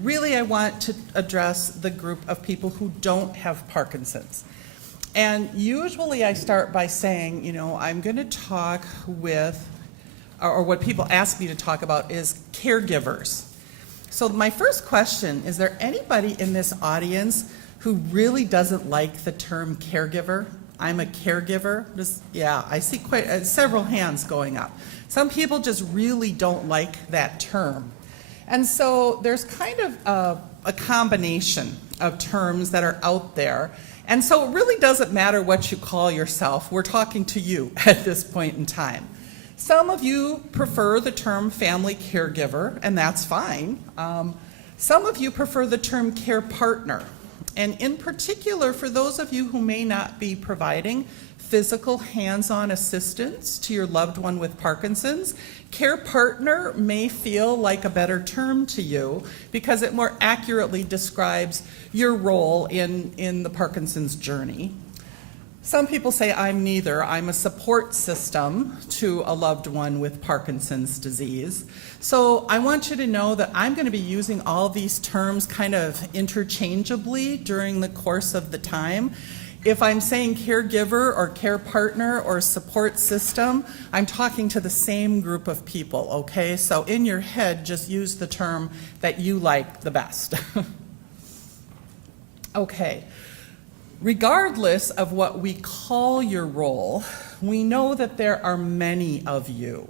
really I want to address the group of people who don't have Parkinson's. And usually I start by saying, I'm going to talk with, or what people ask me to talk about is caregivers. So my first question, is there anybody in this audience who really doesn't like the term caregiver? I'm a caregiver. I see quite several hands going up. Some people just really don't like that term. And so there's kind of a combination of terms that are out there. And so it really doesn't matter what you call yourself. We're talking to you at this point in time. Some of you prefer the term family caregiver, and that's fine. Some of you prefer the term care partner. And in particular, for those of you who may not be providing physical hands-on assistance to your loved one with Parkinson's, care partner may feel like a better term to you because it more accurately describes your role in the Parkinson's journey. Some people say I'm neither. I'm a support system to a loved one with Parkinson's disease. So I want you to know that I'm going to be using all these terms kind of interchangeably during the course of the time. If I'm saying caregiver or care partner or support system, I'm talking to the same group of people, okay? So in your head, just use the term that you like the best. Okay. Regardless of what we call your role, we know that there are many of you.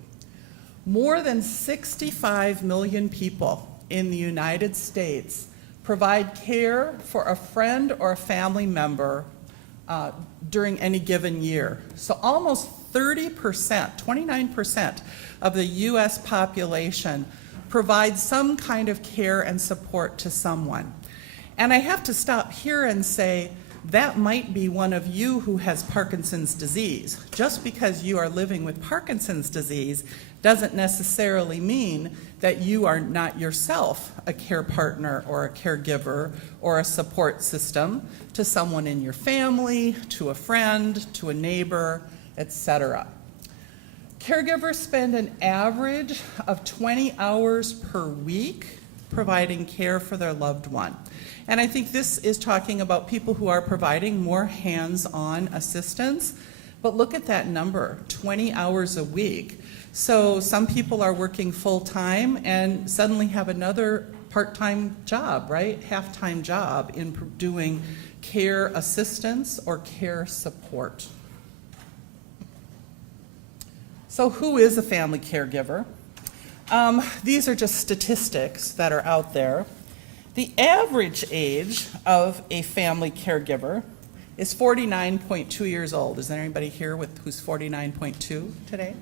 More than 65 million people in the United States provide care for a friend or a family member during any given year. So almost 30%, 29% of the US population provides some kind of care and support to someone. And I have to stop here and say, that might be one of you who has Parkinson's disease. Just because you are living with Parkinson's disease doesn't necessarily mean that you are not yourself a care partner or a caregiver or a support system to someone in your family, to a friend, to a neighbor, etc. Caregivers spend an average of 20 hours per week providing care for their loved one. And I think this is talking about people who are providing more hands-on assistance. But look at that number, 20 hours a week. So some people are working full-time and suddenly have another part-time job, right? Half-time job in doing care assistance or care support. So who is a family caregiver? These are just statistics that are out there. The average age of a family caregiver is 49.2 years old. Is there anybody here who's 49.2 today?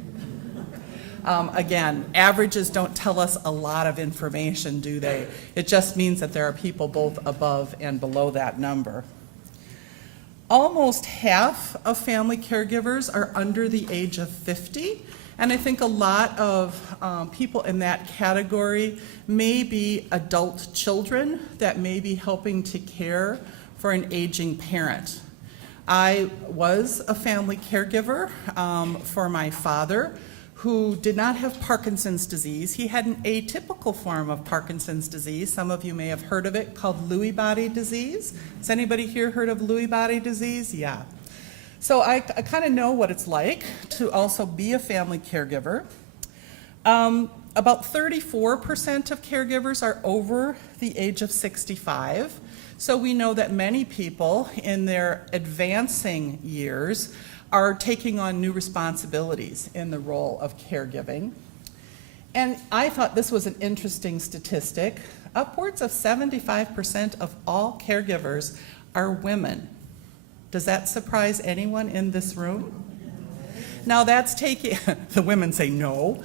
Again, averages don't tell us a lot of information, do they? It just means that there are people both above and below that number. Almost half of family caregivers are under the age of 50. And I think a lot of people in that category may be adult children that may be helping to care for an aging parent. I was a family caregiver for my father, who did not have Parkinson's disease. He had an atypical form of Parkinson's disease. Some of you may have heard of it, called Lewy body disease. Has anybody here heard of Lewy body disease? Yeah. So I kind of know what it's like to also be a family caregiver. About 34% of caregivers are over the age of 65. So we know that many people in their advancing years are taking on new responsibilities in the role of caregiving. And I thought this was an interesting statistic. Upwards of 75% of all caregivers are women. Does that surprise anyone in this room? Now that's taking, the women say no.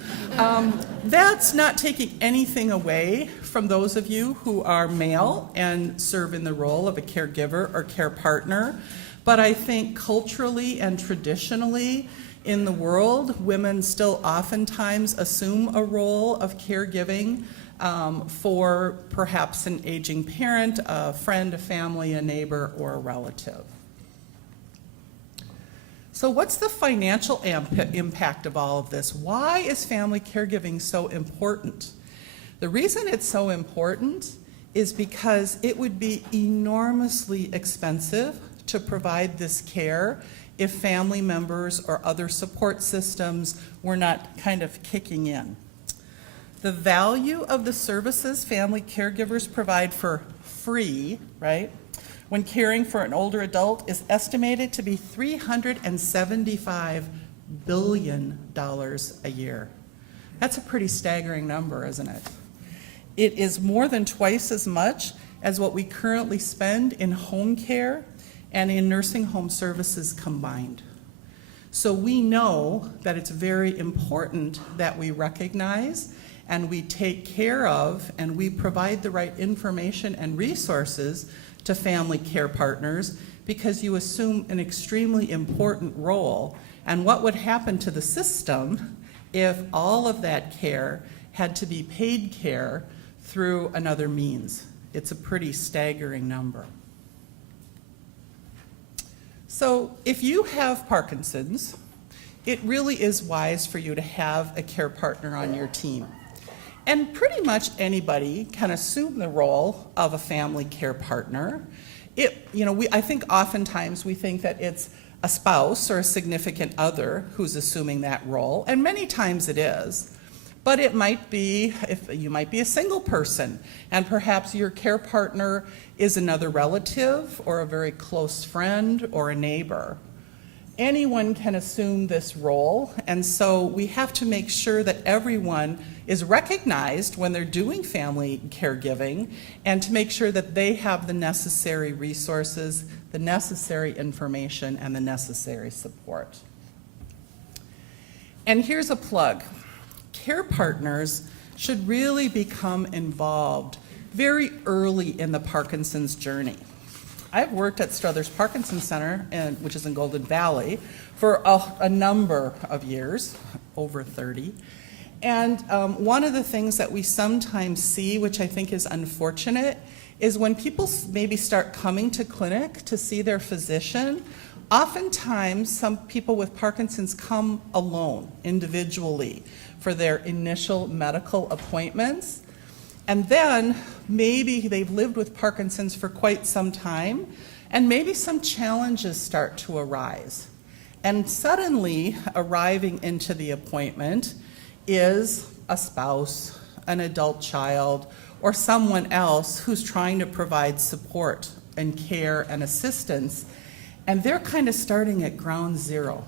That's not taking anything away from those of you who are male and serve in the role of a caregiver or care partner. But I think culturally and traditionally in the world, women still oftentimes assume a role of caregiving for perhaps an aging parent, a friend, a family, a neighbor, or a relative. So what's the financial impact of all of this? Why is family caregiving so important? The reason it's so important is because it would be enormously expensive to provide this care if family members or other support systems were not kind of kicking in. The value of the services family caregivers provide for free, right, when caring for an older adult is estimated to be $375 billion a year. That's a pretty staggering number, isn't it? It is more than twice as much as what we currently spend in home care and in nursing home services combined. So we know that it's very important that we recognize and we take care of and we provide the right information and resources to family care partners, because you assume an extremely important role. And what would happen to the system if all of that care had to be paid care through another means? It's a pretty staggering number. So if you have Parkinson's, it really is wise for you to have a care partner on your team. And pretty much anybody can assume the role of a family care partner. I think oftentimes we think that it's a spouse or a significant other who's assuming that role, and many times it is. But it might be, you might be a single person, and perhaps your care partner is another relative or a very close friend or a neighbor. Anyone can assume this role, and so we have to make sure that everyone is recognized when they're doing family caregiving, and to make sure that they have the necessary resources, the necessary information, and the necessary support. And here's a plug. Carepartners should really become involved very early in the Parkinson's journey. I've worked at Struthers Parkinson Center, which is in Golden Valley, for a number of years, over 30. And one of the things that we sometimes see, which I think is unfortunate, is when people maybe start coming to clinic to see their physician, oftentimes some people with Parkinson's come alone, individually, for their initial medical appointments. And then maybe they've lived with Parkinson's for quite some time, and maybe some challenges start to arise. And suddenly arriving into the appointment is a spouse, an adult child, or someone else who's trying to provide support and care and assistance. And they're kind of starting at ground zero,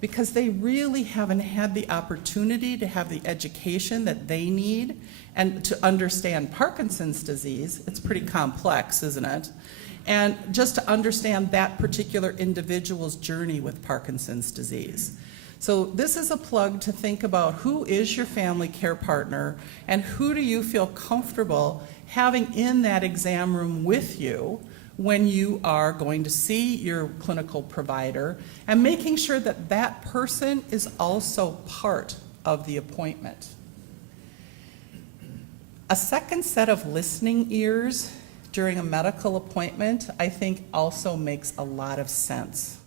because they really haven't had the opportunity to have the education that they need and to understand Parkinson's disease. It's pretty complex, isn't it? And just to understand that particular individual's journey with Parkinson's disease. So this is a plug to think about who is your family care partner and who do you feel comfortable having in that exam room with you when you are going to see your clinical provider, and making sure that that person is also part of the appointment. A second set of listening ears during a medical appointment, I think, also makes a lot of sense.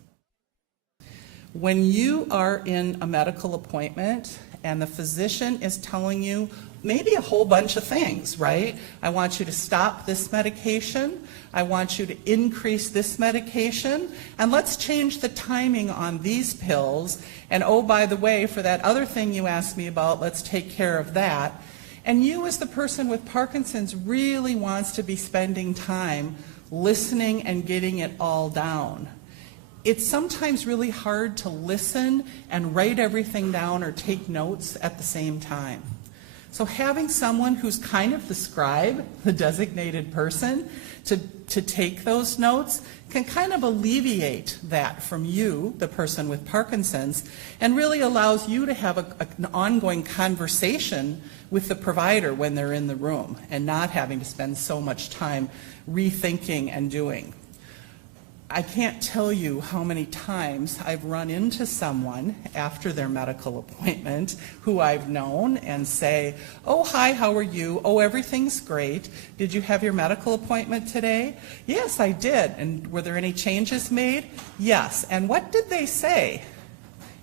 When you are in a medical appointment and the physician is telling you maybe a whole bunch of things, right? I want you to stop this medication. I want you to increase this medication. And let's change the timing on these pills. And oh, by the way, for that other thing you asked me about, let's take care of that. And you, as the person with Parkinson's, really wants to be spending time listening and getting it all down. It's sometimes really hard to listen and write everything down or take notes at the same time. So having someone who's kind of the scribe, the designated person, to take those notes can kind of alleviate that from you, the person with Parkinson's, and really allows you to have an ongoing conversation with the provider when they're in the room and not having to spend so much time rethinking and doing. I can't tell you how many times I've run into someone after their medical appointment who I've known and say, oh, hi, how are you? Oh, everything's great. Did you have your medical appointment today? Yes, I did. And were there any changes made? Yes. And what did they say?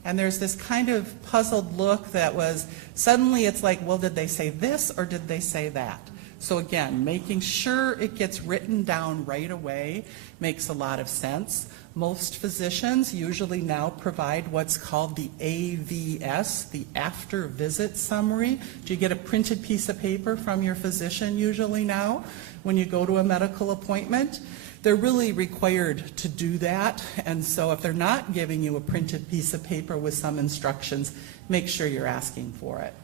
And there's this kind of puzzled look that was, suddenly it's like, well, did they say this or did they say that? So again, making sure it gets written down right away makes a lot of sense. Most physicians usually now provide what's called the AVS, the after visit summary. Do you get a printed piece of paper from your physician usually now when you go to a medical appointment? They're really required to do that, and so if they're not giving you a printed piece of paper with some instructions, make sure you're asking for it.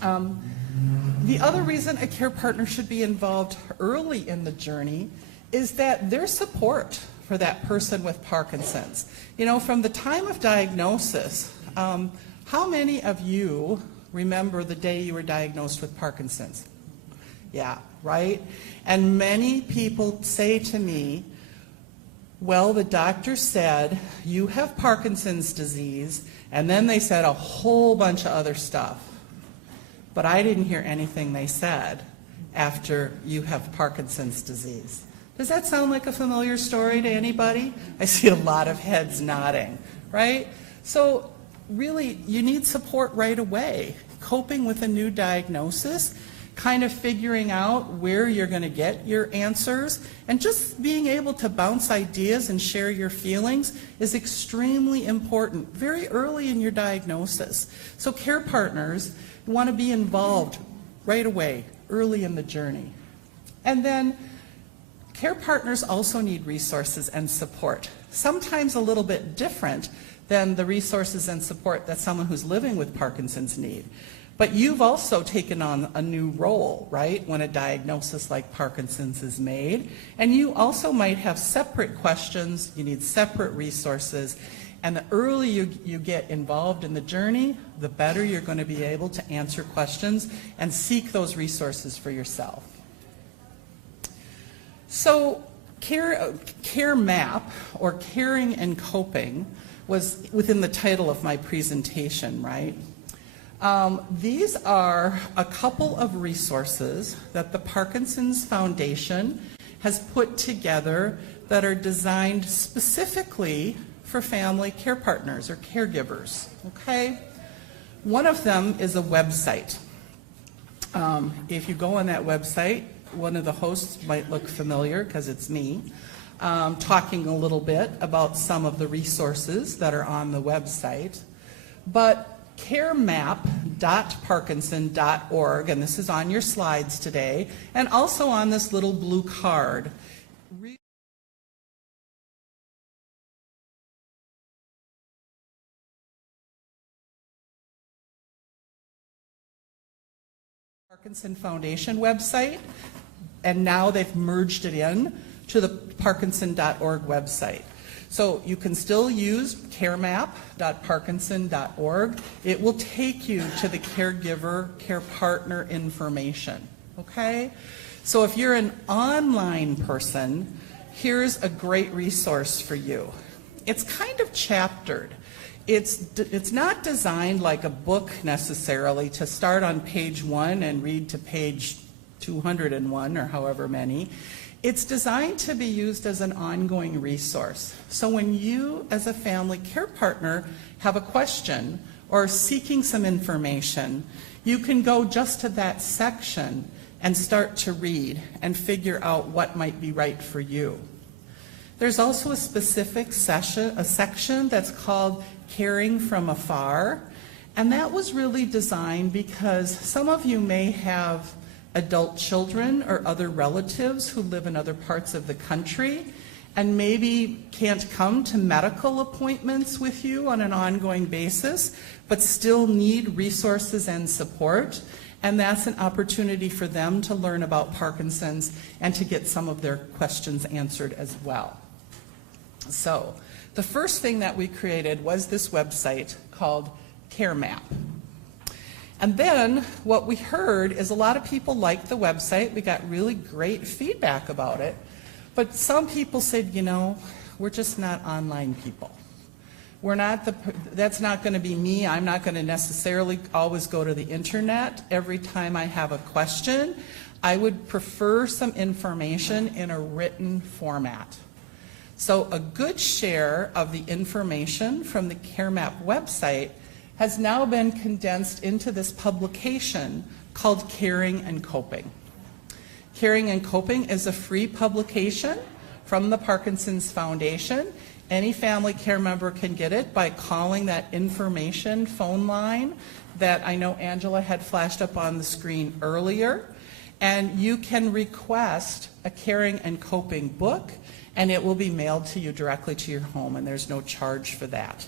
The other reason a care partner should be involved early in the journey is that their support for that person with Parkinson's. You know, from the time of diagnosis, how many of you remember the day you were diagnosed with Parkinson's? Yeah, right? And many people say to me, well, the doctor said you have Parkinson's disease, and then they said a whole bunch of other stuff. But I didn't hear anything they said after you have Parkinson's disease. Does that sound like a familiar story to anybody? I see a lot of heads nodding, right? So really, you need support right away. Coping with a new diagnosis, kind of figuring out where you're going to get your answers, and just being able to bounce ideas and share your feelings is extremely important very early in your diagnosis. So care partners want to be involved right away, early in the journey. And then care partners also need resources and support, sometimes a little bit different than the resources and support that someone who's living with Parkinson's need. But you've also taken on a new role, right, when a diagnosis like Parkinson's is made. And you also might have separate questions, you need separate resources, and the earlier you get involved in the journey, the better you're going to be able to answer questions and seek those resources for yourself. So Caremap, or Caring and Coping, was within the title of my presentation, right? These are a couple of resources that the Parkinson's Foundation has put together that are designed specifically for family care partners or caregivers, okay? One of them is a website. If you go on that website, one of the hosts might look familiar because it's me, talking a little bit about some of the resources that are on the website. But caremap.parkinson.org, and this is on your slides today, and also on this little blue card. Parkinson Foundation website, and now they've merged it in to the parkinson.org website. So you can still use caremap.parkinson.org. It will take you to the caregiver, Carepartner information, okay? So if you're an online person, here's a great resource for you. It's kind of chaptered. It's not designed like a book necessarily to start on page 1 and read to page 201 or however many. It's designed to be used as an ongoing resource. So when you, as a family care partner, have a question or seeking some information, you can go just to that section and start to read and figure out what might be right for you. There's also a specific section that's called Caring from Afar, and that was really designed because some of you may have adult children or other relatives who live in other parts of the country and maybe can't come to medical appointments with you on an ongoing basis, but still need resources and support. And that's an opportunity for them to learn about Parkinson's and to get some of their questions answered as well. So the first thing that we created was this website called Caremap. And then what we heard is a lot of people liked the website. We got really great feedback about it. But some people said, you know, we're just not online people. That's not going to be me. I'm not going to necessarily always go to the internet every time I have a question. I would prefer some information in a written format. So a good share of the information from the Caremap website has now been condensed into this publication called Caring and Coping. Caring and Coping is a free publication from the Parkinson's Foundation. Any family care member can get it by calling that information phone line that I know Angela had flashed up on the screen earlier. And you can request a Caring and Coping book, and it will be mailed to you directly to your home, and there's no charge for that.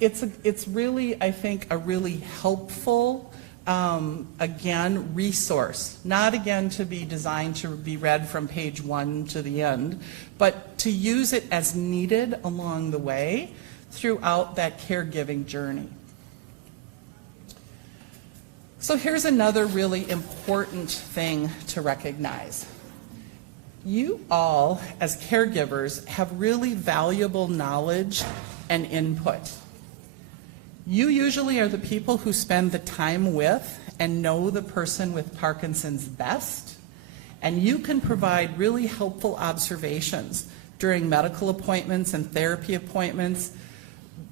It's really, I think, a really helpful, again, resource. Not, again, to be designed to be read from page 1 to the end, but to use it as needed along the way throughout that caregiving journey. So here's another really important thing to recognize. You all, as caregivers, have really valuable knowledge and input. You usually are the people who spend the time with and know the person with Parkinson's best, and you can provide really helpful observations during medical appointments and therapy appointments,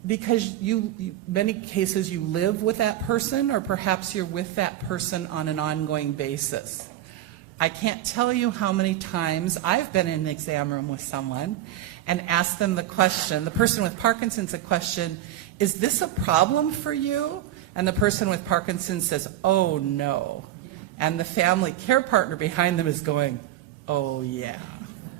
because many cases you live with that person, or perhaps you're with that person on an ongoing basis. I can't tell you how many times I've been in an exam room with someone and asked them the question, the person with Parkinson's, the question, is this a problem for you? And the person with Parkinson's says, oh no. And the family care partner behind them is going, oh yeah,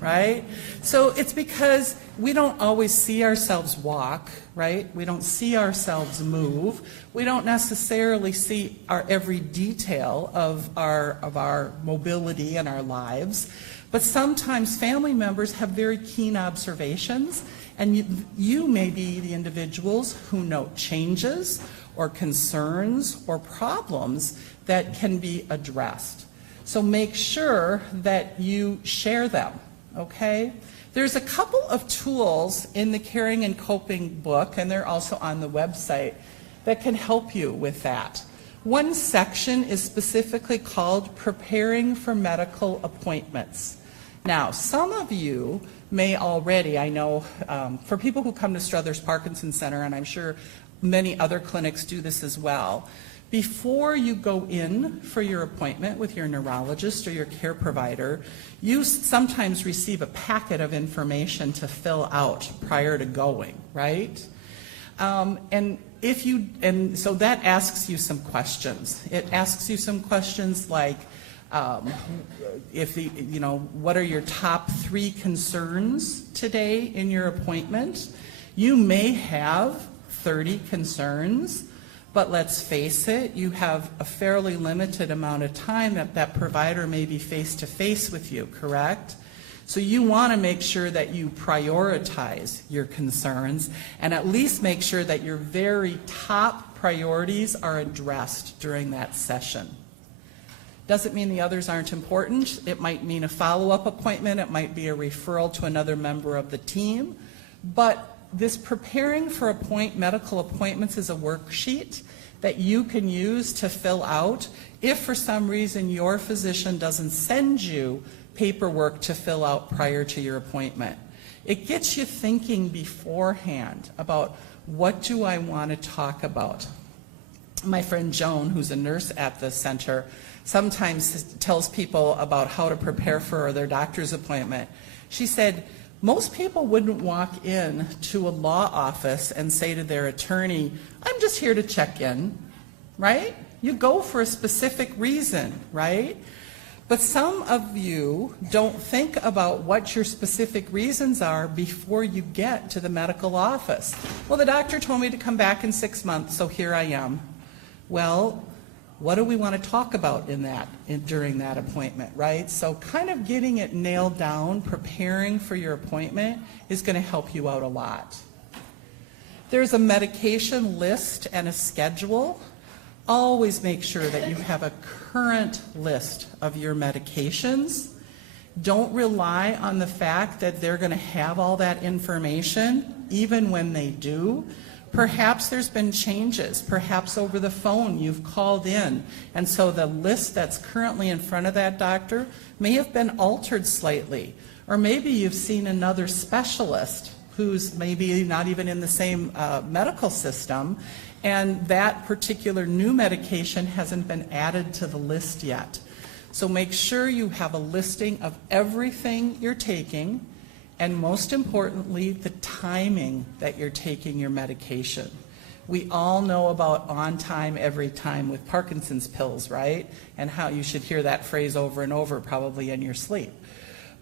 right? So it's because we don't always see ourselves walk, right? We don't see ourselves move. We don't necessarily see our every detail of our mobility in our lives. But sometimes family members have very keen observations, and you may be the individuals who note changes or concerns or problems that can be addressed. So make sure that you share them, okay? There's a couple of tools in the Caring and Coping book, and they're also on the website, that can help you with that. One section is specifically called Preparing for Medical Appointments. Now, some of you may already, I know, for people who come to Struthers Parkinson Center, and I'm sure many other clinics do this as well, before you go in for your appointment with your neurologist or your care provider, you sometimes receive a packet of information to fill out prior to going, right? And so that asks you some questions. It asks you some questions like, what are your top 3 concerns today in your appointment? You may have 30 concerns, but let's face it, you have a fairly limited amount of time that provider may be face-to-face with you, correct? So you want to make sure that you prioritize your concerns and at least make sure that your very top priorities are addressed during that session. Doesn't mean the others aren't important. It might mean a follow-up appointment. It might be a referral to another member of the team. But this preparing for medical appointments is a worksheet that you can use to fill out if for some reason your physician doesn't send you paperwork to fill out prior to your appointment. It gets you thinking beforehand about, what do I want to talk about? My friend Joan, who's a nurse at the center, sometimes tells people about how to prepare for their doctor's appointment. She said, most people wouldn't walk in to a law office and say to their attorney, I'm just here to check in, right? You go for a specific reason, right? But some of you don't think about what your specific reasons are before you get to the medical office. Well, the doctor told me to come back in 6 months, so here I am. Well, what do we want to talk about during that appointment, right? So kind of getting it nailed down, preparing for your appointment is going to help you out a lot. There's a medication list and a schedule. Always make sure that you have a current list of your medications. Don't rely on the fact that they're going to have all that information, even when they do. Perhaps there's been changes. Perhaps over the phone you've called in, and so the list that's currently in front of that doctor may have been altered slightly. Or maybe you've seen another specialist who's maybe not even in the same medical system, and that particular new medication hasn't been added to the list yet. So make sure you have a listing of everything you're taking, and most importantly, the timing that you're taking your medication. We all know about on time, every time with Parkinson's pills, right? And how you should hear that phrase over and over, probably in your sleep.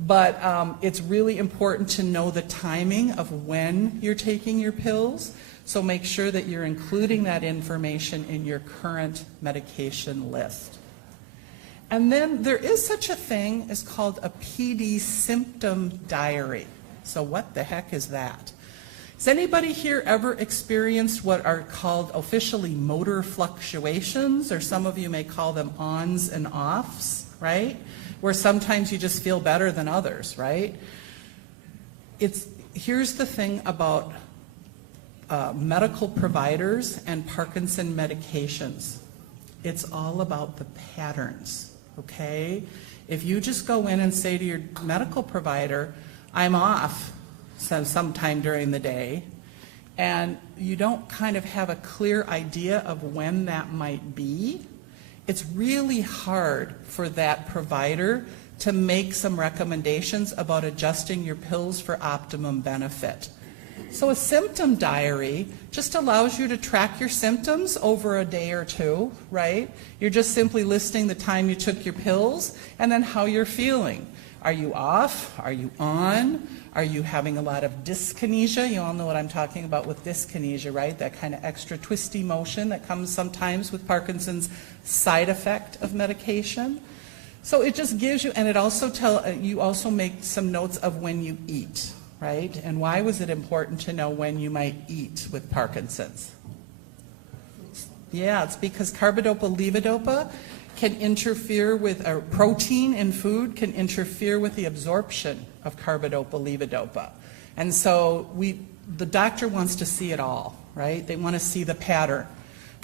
But it's really important to know the timing of when you're taking your pills. So make sure that you're including that information in your current medication list. And then there is such a thing as called a PD symptom diary. So what the heck is that? Has anybody here ever experienced what are called officially motor fluctuations, or some of you may call them ons and offs, right? Where sometimes you just feel better than others, right? Here's the thing about medical providers and Parkinson medications. It's all about the patterns, okay? If you just go in and say to your medical provider, I'm off sometime during the day, and you don't kind of have a clear idea of when that might be, it's really hard for that provider to make some recommendations about adjusting your pills for optimum benefit. So a symptom diary just allows you to track your symptoms over a day or two, right? You're just simply listing the time you took your pills and then how you're feeling. Are you off? Are you on? Are you having a lot of dyskinesia? You all know what I'm talking about with dyskinesia, right? That kind of extra twisty motion that comes sometimes with Parkinson's side effect of medication. So it just gives you, and it also you also make some notes of when you eat, right? And why was it important to know when you might eat with Parkinson's? Yeah, it's because carbidopa-levodopa can interfere with, or protein in food can interfere with the absorption of carbidopa-levodopa. And so the doctor wants to see it all, right? They want to see the pattern.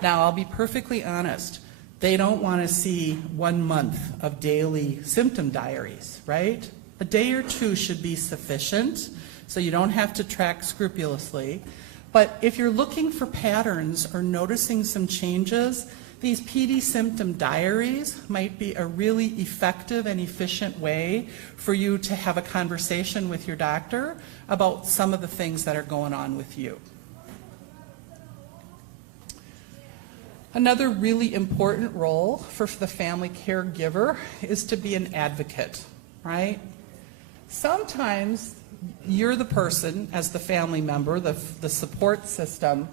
Now, I'll be perfectly honest. They don't want to see 1 month of daily symptom diaries, right? A day or two should be sufficient, so you don't have to track scrupulously. But if you're looking for patterns or noticing some changes, these PD symptom diaries might be a really effective and efficient way for you to have a conversation with your doctor about some of the things that are going on with you. Another really important role for the family caregiver is to be an advocate, right? Sometimes you're the person, as the family member, the support system,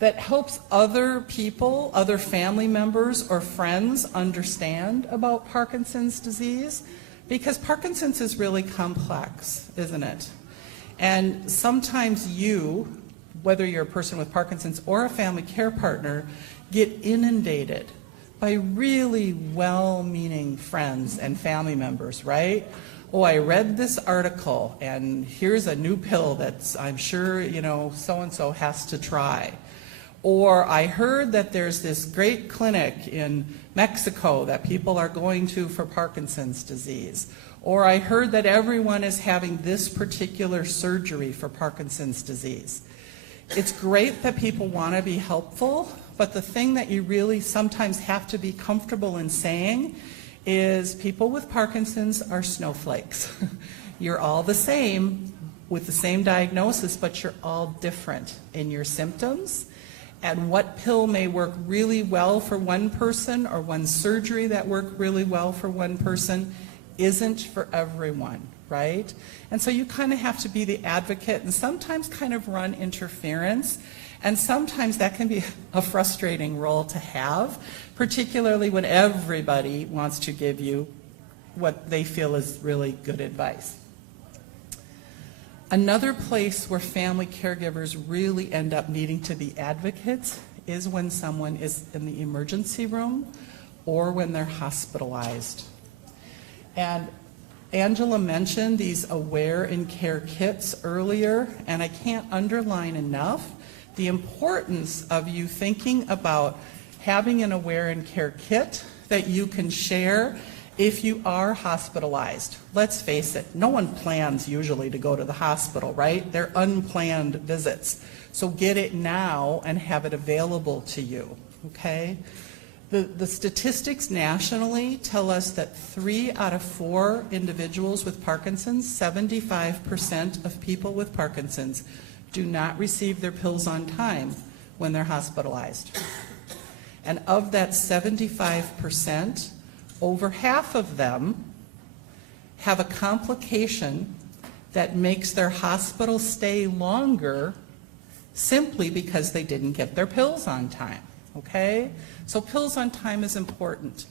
that helps other people, other family members or friends understand about Parkinson's disease, because Parkinson's is really complex, isn't it? And sometimes you, whether you're a person with Parkinson's or a family care partner, get inundated by really well-meaning friends and family members, right? Oh, I read this article, and here's a new pill that I'm sure, so-and-so has to try. Or I heard that there's this great clinic in Mexico that people are going to for Parkinson's disease. Or I heard that everyone is having this particular surgery for Parkinson's disease. It's great that people want to be helpful, but the thing that you really sometimes have to be comfortable in saying is people with Parkinson's are snowflakes. You're all the same with the same diagnosis, but you're all different in your symptoms. And what pill may work really well for one person, or one surgery that worked really well for one person, isn't for everyone, right? And so you kind of have to be the advocate and sometimes kind of run interference. And sometimes that can be a frustrating role to have, particularly when everybody wants to give you what they feel is really good advice. Another place where family caregivers really end up needing to be advocates is when someone is in the emergency room or when they're hospitalized. And Angela mentioned these aware and care kits earlier, and I can't underline enough the importance of you thinking about having an aware and care kit that you can share if you are hospitalized. Let's face it, no one plans usually to go to the hospital, right? They're unplanned visits. So get it now and have it available to you, okay? The statistics nationally tell us that 3 out of 4 individuals with Parkinson's, 75% of people with Parkinson's, do not receive their pills on time when they're hospitalized. And of that 75%, over half of them have a complication that makes their hospital stay longer simply because they didn't get their pills on time, okay? So pills on time is important.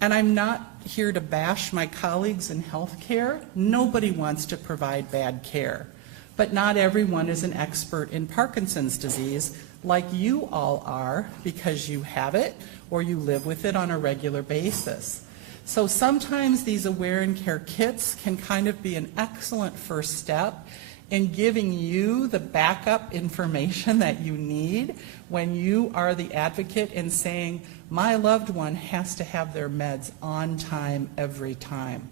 And I'm not here to bash my colleagues in healthcare. Nobody wants to provide bad care. But not everyone is an expert in Parkinson's disease like you all are because you have it or you live with it on a regular basis. So sometimes these aware and care kits can kind of be an excellent first step in giving you the backup information that you need when you are the advocate in saying, my loved one has to have their meds on time every time.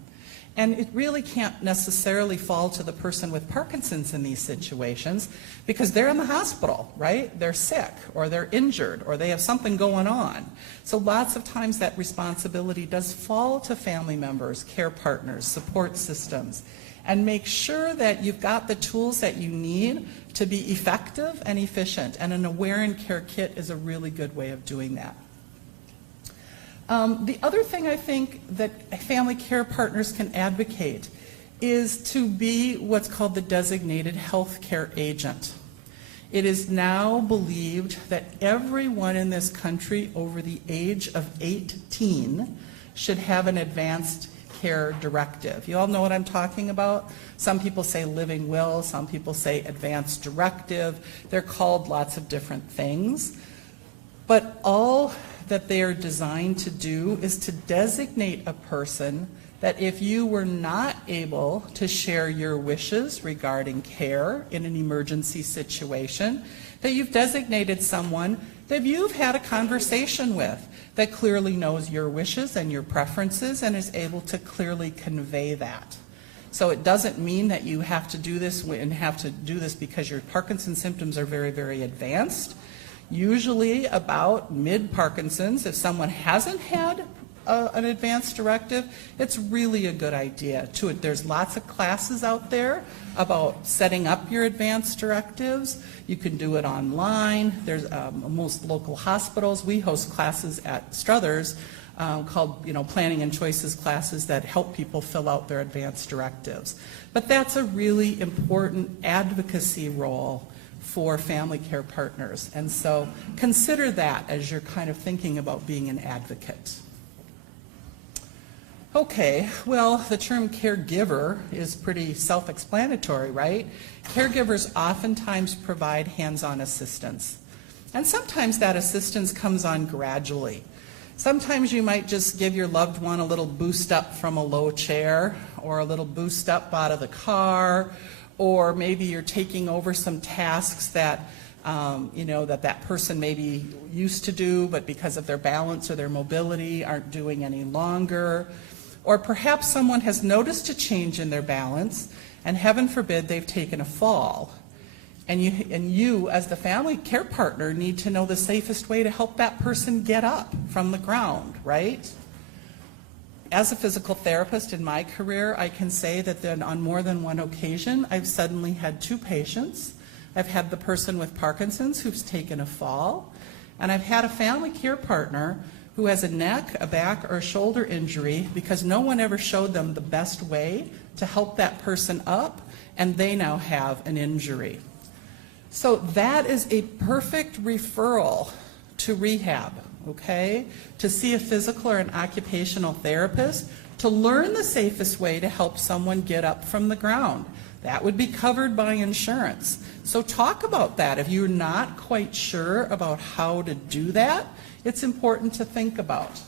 And it really can't necessarily fall to the person with Parkinson's in these situations because they're in the hospital, right? They're sick or they're injured or they have something going on. So lots of times that responsibility does fall to family members, care partners, support systems, and make sure that you've got the tools that you need to be effective and efficient. And an aware and care kit is a really good way of doing that. The other thing I think that family care partners can advocate is to be what's called the designated healthcare agent. It is now believed that everyone in this country over the age of 18 should have an advanced care directive. You all know what I'm talking about? Some people say living will, some people say advanced directive. They're called lots of different things. But all that they are designed to do is to designate a person that if you were not able to share your wishes regarding care in an emergency situation, that you've designated someone that you've had a conversation with that clearly knows your wishes and your preferences and is able to clearly convey that. So it doesn't mean that you have to do this and have to do this because your Parkinson's symptoms are very, very advanced. Usually about mid-Parkinson's, if someone hasn't had an advanced directive, it's really a good idea. There's lots of classes out there about setting up your advanced directives. You can do it online. There's most local hospitals. We host classes at Struthers called Planning and Choices classes that help people fill out their advanced directives. But that's a really important advocacy role for family care partners. And so consider that as you're kind of thinking about being an advocate. Okay, well, the term caregiver is pretty self-explanatory, right? Caregivers oftentimes provide hands-on assistance. And sometimes that assistance comes on gradually. Sometimes you might just give your loved one a little boost up from a low chair or a little boost up out of the car, or maybe you're taking over some tasks that that person maybe used to do, but because of their balance or their mobility aren't doing any longer. Or perhaps someone has noticed a change in their balance, and heaven forbid they've taken a fall. And you, as the family care partner, need to know the safest way to help that person get up from the ground, right? As a physical therapist in my career, I can say that then on more than one occasion, I've suddenly had 2 patients. I've had the person with Parkinson's who's taken a fall, and I've had a family care partner who has a neck, a back, or a shoulder injury because no one ever showed them the best way to help that person up, and they now have an injury. So that is a perfect referral to rehab. Okay, to see a physical or an occupational therapist to learn the safest way to help someone get up from the ground. That would be covered by insurance. So talk about that. If you're not quite sure about how to do that, it's important to think about.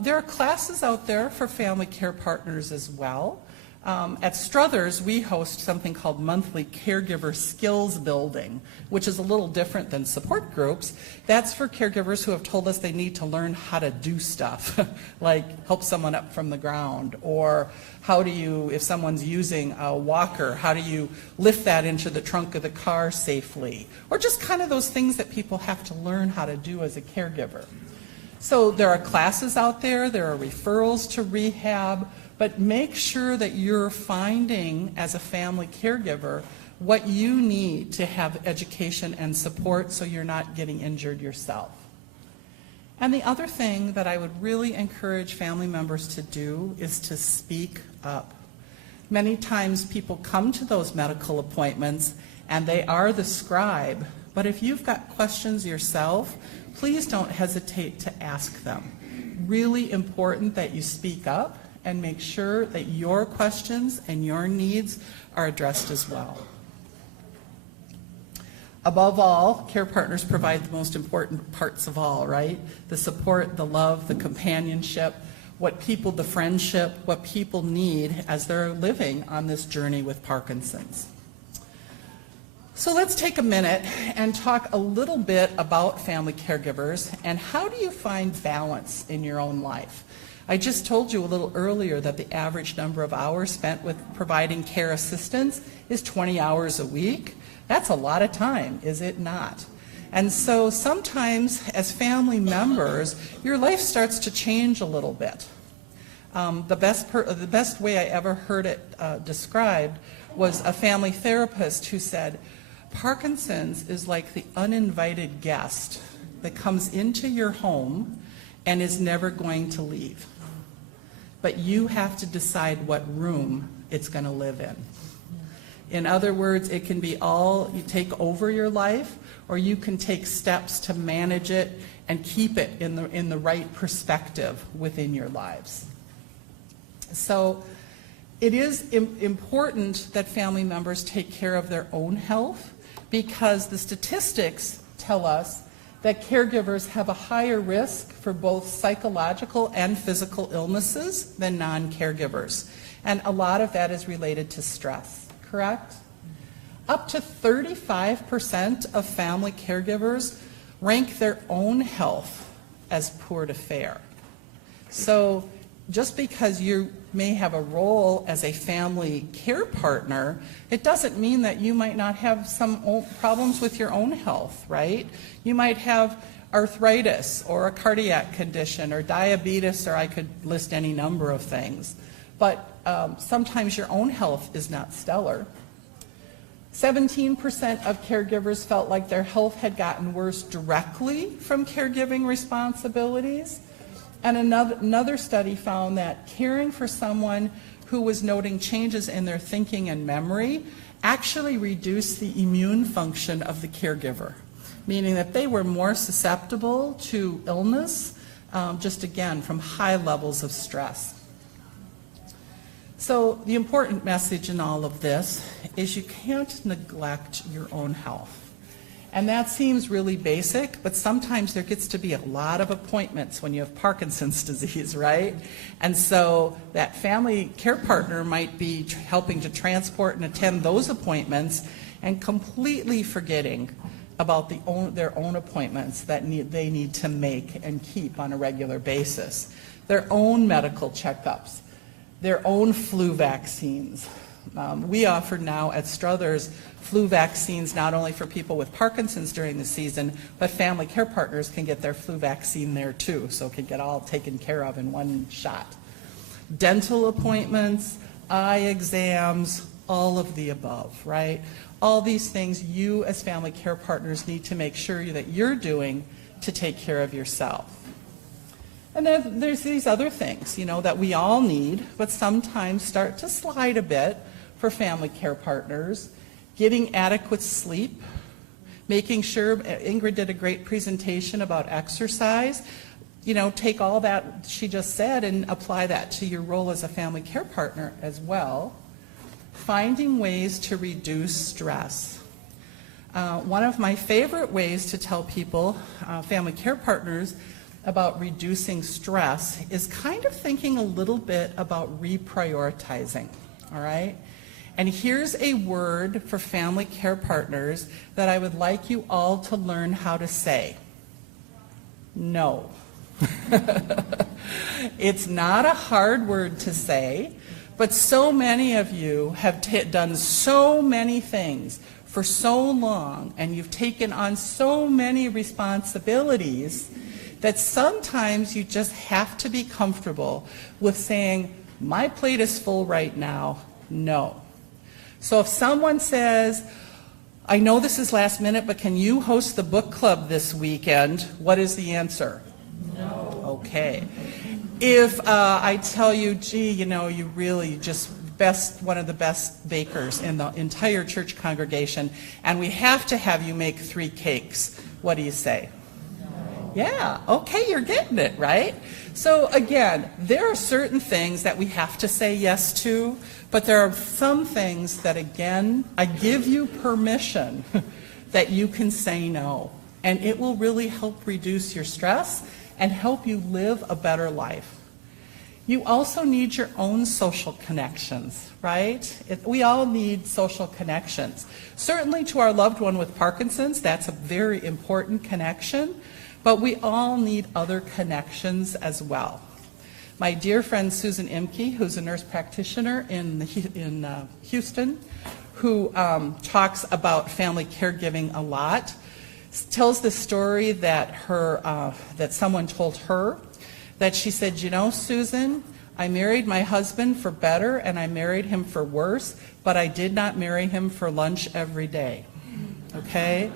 There are classes out there for family care partners as well. At Struthers, we host something called monthly caregiver skills building, which is a little different than support groups. That's for caregivers who have told us they need to learn how to do stuff, like help someone up from the ground, or how do you, if someone's using a walker, how do you lift that into the trunk of the car safely, or just kind of those things that people have to learn how to do as a caregiver. So there are classes out there, there are referrals to rehab, but make sure that you're finding, as a family caregiver, what you need to have education and support so you're not getting injured yourself. And the other thing that I would really encourage family members to do is to speak up. Many times people come to those medical appointments and they are the scribe, but if you've got questions yourself, please don't hesitate to ask them. Really important that you speak up and make sure that your questions and your needs are addressed as well. Above all, Carepartners provide the most important parts of all, right? The support, the love, the companionship, the friendship, what people need as they're living on this journey with Parkinson's. So let's take a minute and talk a little bit about family caregivers and how do you find balance in your own life. I just told you a little earlier that the average number of hours spent with providing care assistance is 20 hours a week. That's a lot of time, is it not? And so sometimes as family members, your life starts to change a little bit. The best way I ever heard it described was a family therapist who said, Parkinson's is like the uninvited guest that comes into your home and is never going to leave. But you have to decide what room it's going to live in. In other words, it can be all you take over your life, or you can take steps to manage it and keep it in the right perspective within your lives. So it is important that family members take care of their own health, because the statistics tell us that caregivers have a higher risk for both psychological and physical illnesses than non-caregivers. And a lot of that is related to stress, correct? Up to 35% of family caregivers rank their own health as poor to fair. So just because you may have a role as a family care partner, it doesn't mean that you might not have some problems with your own health, right? You might have arthritis or a cardiac condition or diabetes, or I could list any number of things. But sometimes your own health is not stellar. 17% of caregivers felt like their health had gotten worse directly from caregiving responsibilities. And another study found that caring for someone who was noting changes in their thinking and memory actually reduced the immune function of the caregiver, meaning that they were more susceptible to illness, just again, from high levels of stress. So the important message in all of this is you can't neglect your own health. And that seems really basic, but sometimes there gets to be a lot of appointments when you have Parkinson's disease, right? And so that family care partner might be helping to transport and attend those appointments and completely forgetting about their own appointments that they need to make and keep on a regular basis. Their own medical checkups, their own flu vaccines. We offer now at Struthers flu vaccines not only for people with Parkinson's during the season, but family care partners can get their flu vaccine there too, so it can get all taken care of in one shot. Dental appointments, eye exams, all of the above, right? All these things you as family care partners need to make sure that you're doing to take care of yourself. And then there's these other things, that we all need, but sometimes start to slide a bit for family care partners. Getting adequate sleep, making sure, Ingrid did a great presentation about exercise. Take all that she just said and apply that to your role as a family care partner as well. Finding ways to reduce stress. One of my favorite ways to tell people, family care partners, about reducing stress is kind of thinking a little bit about reprioritizing, all right? And here's a word for family care partners that I would like you all to learn how to say. No. It's not a hard word to say, but so many of you have done so many things for so long, and you've taken on so many responsibilities that sometimes you just have to be comfortable with saying, my plate is full right now, no. So if someone says, I know this is last minute, but can you host the book club this weekend? What is the answer? No. Okay. If I tell you, gee, you know, you really just one of the best bakers in the entire church congregation, and we have to have you make 3 cakes, what do you say? No. Yeah, okay, you're getting it, right? So again, there are certain things that we have to say yes to, but there are some things that, again, I give you permission that you can say no, and it will really help reduce your stress and help you live a better life. You also need your own social connections, right? We all need social connections. Certainly to our loved one with Parkinson's, that's a very important connection, but we all need other connections as well. My dear friend Susan Imke, who's a nurse practitioner in Houston, who talks about family caregiving a lot, tells the story that that someone told her, that she said, you know, Susan, I married my husband for better and I married him for worse, but I did not marry him for lunch every day. Okay?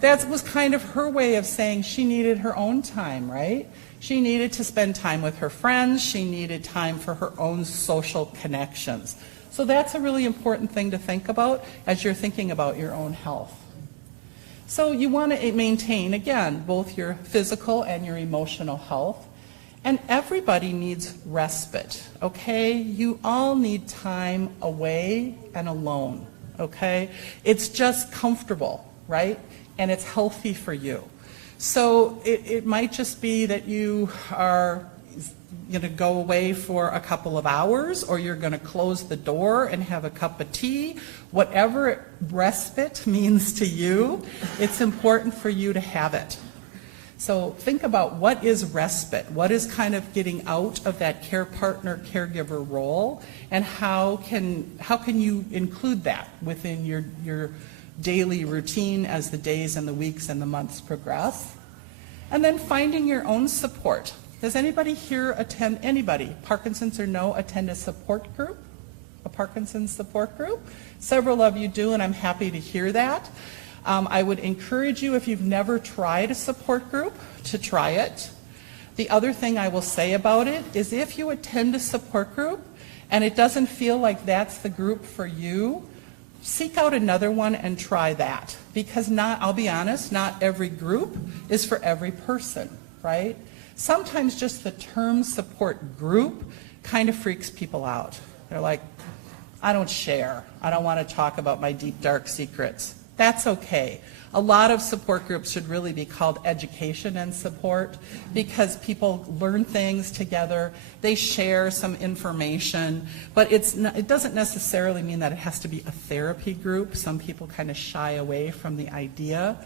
That was kind of her way of saying she needed her own time, right? She needed to spend time with her friends. She needed time for her own social connections. So that's a really important thing to think about as you're thinking about your own health. So you want to maintain, again, both your physical and your emotional health. And everybody needs respite, okay? You all need time away and alone, okay? It's just comfortable, right? And it's healthy for you. So it might just be that you are going to go away for a couple of hours, or you're going to close the door and have a cup of tea. Whatever respite means to you, it's important for you to have it. So think about what is respite, what is kind of getting out of that care partner caregiver role, and how can you include that within your daily routine as the days and the weeks and the months progress. And then finding your own support. Does anybody here attend Parkinson's or no, attend a support group? A Parkinson's support group? Several of you do, and I'm happy to hear that. I would encourage you, if you've never tried a support group, to try it. The other thing I will say about it is if you attend a support group and it doesn't feel like that's the group for you, seek out another one and try that. Because I'll be honest, not every group is for every person, right? Sometimes just the term support group kind of freaks people out. They're like, I don't share. I don't want to talk about my deep, dark secrets. That's okay. A lot of support groups should really be called education and support, because people learn things together, they share some information, but it doesn't necessarily mean that it has to be a therapy group. Some people kind of shy away from the idea.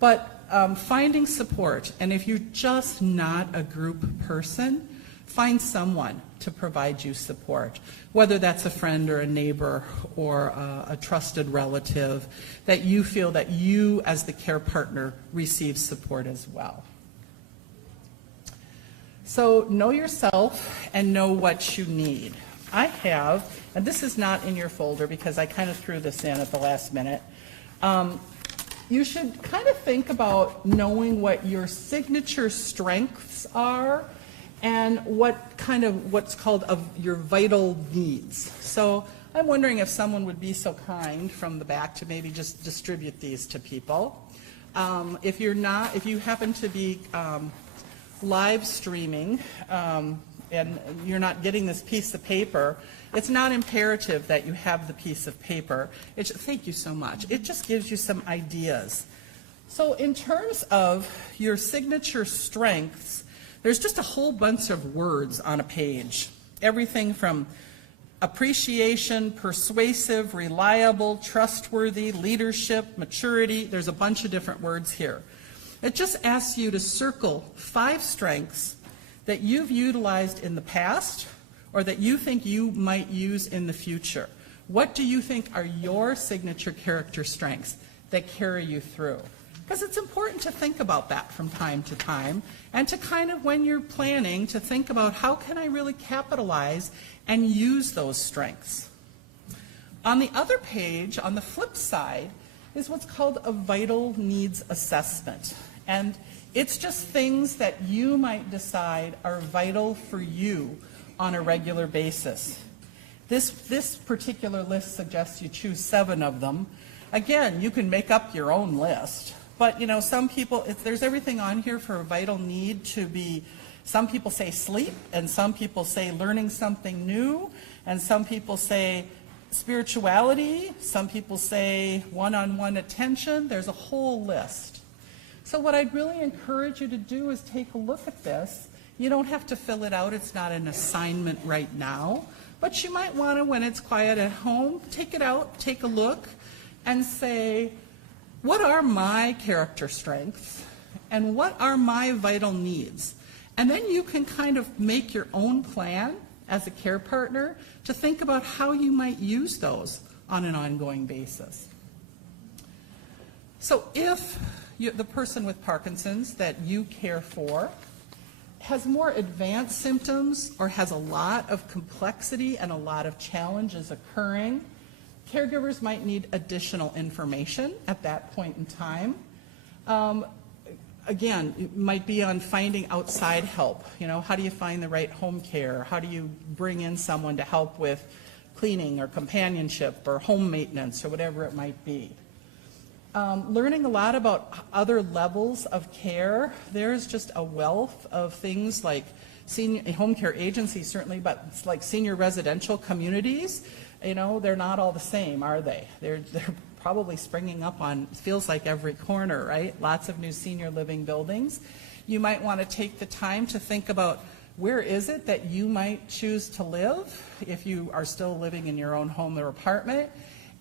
But finding support, and if you're just not a group person, find someone to provide you support, whether that's a friend or a neighbor or a trusted relative, that you feel that you as the care partner receive support as well. So know yourself and know what you need. I have, and this is not in your folder because I kind of threw this in at the last minute, you should kind of think about knowing what your signature strengths are and what's called of your vital needs. So I'm wondering if someone would be so kind from the back to maybe just distribute these to people. If you happen to be live streaming and you're not getting this piece of paper, it's not imperative that you have the piece of paper. Thank you so much. It just gives you some ideas. So in terms of your signature strengths, there's just a whole bunch of words on a page. Everything from appreciation, persuasive, reliable, trustworthy, leadership, maturity. There's a bunch of different words here. It just asks you to circle 5 strengths that you've utilized in the past or that you think you might use in the future. What do you think are your signature character strengths that carry you through? Because it's important to think about that from time to time, and to kind of, when you're planning, to think about how can I really capitalize and use those strengths. On the other page, on the flip side, is what's called a vital needs assessment. And it's just things that you might decide are vital for you on a regular basis. This particular list suggests you choose 7 of them. Again, you can make up your own list. But, you know, some people, there's everything on here for a vital need to be, some people say sleep, and some people say learning something new, and some people say spirituality, some people say one-on-one attention. There's a whole list. So what I'd really encourage you to do is take a look at this. You don't have to fill it out. It's not an assignment right now. But you might want to, when it's quiet at home, take it out, take a look, and say, what are my character strengths and what are my vital needs? And then you can kind of make your own plan as a care partner to think about how you might use those on an ongoing basis. So if the person with Parkinson's that you care for has more advanced symptoms or has a lot of complexity and a lot of challenges occurring, caregivers might need additional information at that point in time. Again, it might be on finding outside help. You know, how do you find the right home care? How do you bring in someone to help with cleaning or companionship or home maintenance or whatever it might be? Learning a lot about other levels of care. There's just a wealth of things like senior home care agencies, certainly, but like senior residential communities. You know, they're not all the same, are they? They're probably springing up on, feels like every corner, right? Lots of new senior living buildings. You might want to take the time to think about where is it that you might choose to live if you are still living in your own home or apartment,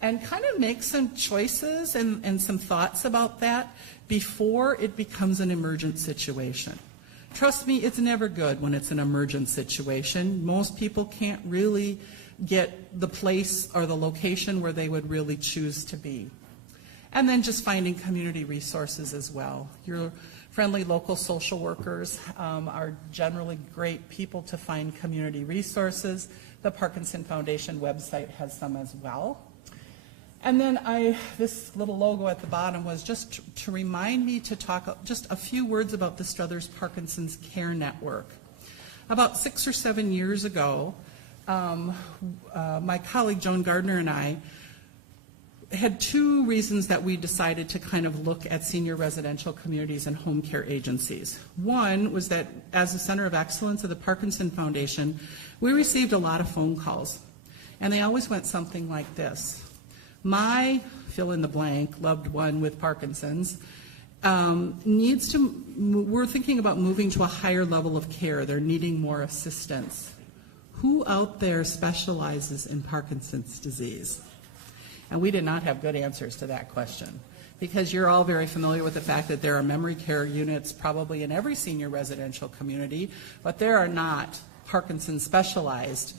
and kind of make some choices and some thoughts about that before it becomes an emergent situation. Trust me, it's never good when it's an emergent situation. Most people can't really get the place or the location where they would really choose to be. And then just finding community resources as well. Your friendly local social workers are generally great people to find community resources. The Parkinson Foundation website has some as well. And then this little logo at the bottom was just to remind me to talk just a few words about the Struthers Parkinson's Care Network. About 6 or 7 years ago, my colleague Joan Gardner and I had 2 reasons that we decided to kind of look at senior residential communities and home care agencies. One was that as a Center of Excellence of the Parkinson Foundation, we received a lot of phone calls, and they always went something like this. My fill-in-the-blank loved one with Parkinson's we're thinking about moving to a higher level of care. They're needing more assistance. Who out there specializes in Parkinson's disease? And we did not have good answers to that question, because you're all very familiar with the fact that there are memory care units probably in every senior residential community, but there are not Parkinson specialized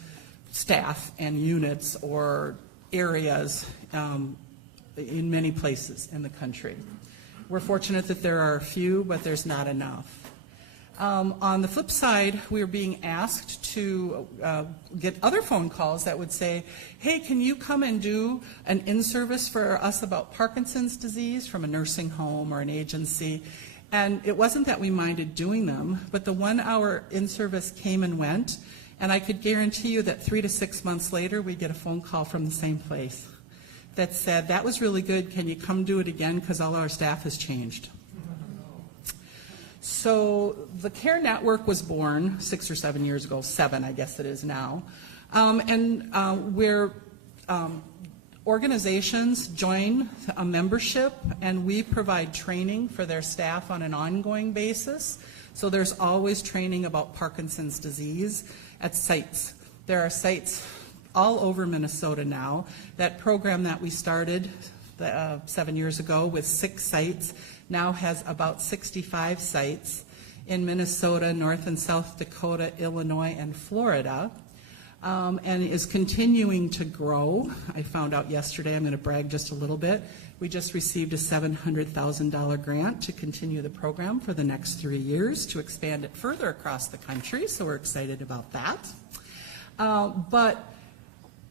staff and units or areas in many places in the country. We're fortunate that there are a few, but there's not enough. On the flip side, we're being asked to get other phone calls that would say, hey, can you come and do an in-service for us about Parkinson's disease from a nursing home or an agency? And it wasn't that we minded doing them, but the 1-hour in-service came and went, and I could guarantee you that 3 to 6 months later, we'd get a phone call from the same place that said, that was really good, can you come do it again, because all our staff has changed. So the Care Network was born 6 or 7 years ago, 7 I guess it is now, where organizations join a membership, and we provide training for their staff on an ongoing basis. So there's always training about Parkinson's disease at sites. There are sites all over Minnesota now. That program that we started 7 years ago with 6 sites now has about 65 sites in Minnesota, North and South Dakota, Illinois, and Florida. and is continuing to grow. I found out yesterday, I'm going to brag just a little bit, we just received a $700,000 grant to continue the program for the next 3 years to expand it further across the country, so we're excited about that. But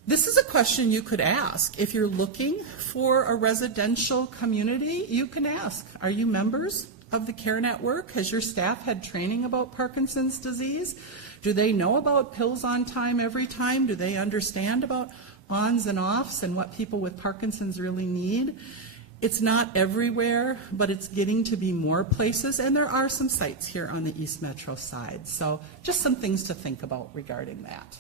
this is a question you could ask. If you're looking for a residential community, you can ask, are you members of the Care Network? Has your staff had training about Parkinson's disease? Do they know about pills on time every time? Do they understand about ons and offs and what people with Parkinson's really need? It's not everywhere, but it's getting to be more places, and there are some sites here on the East Metro side. So just some things to think about regarding that.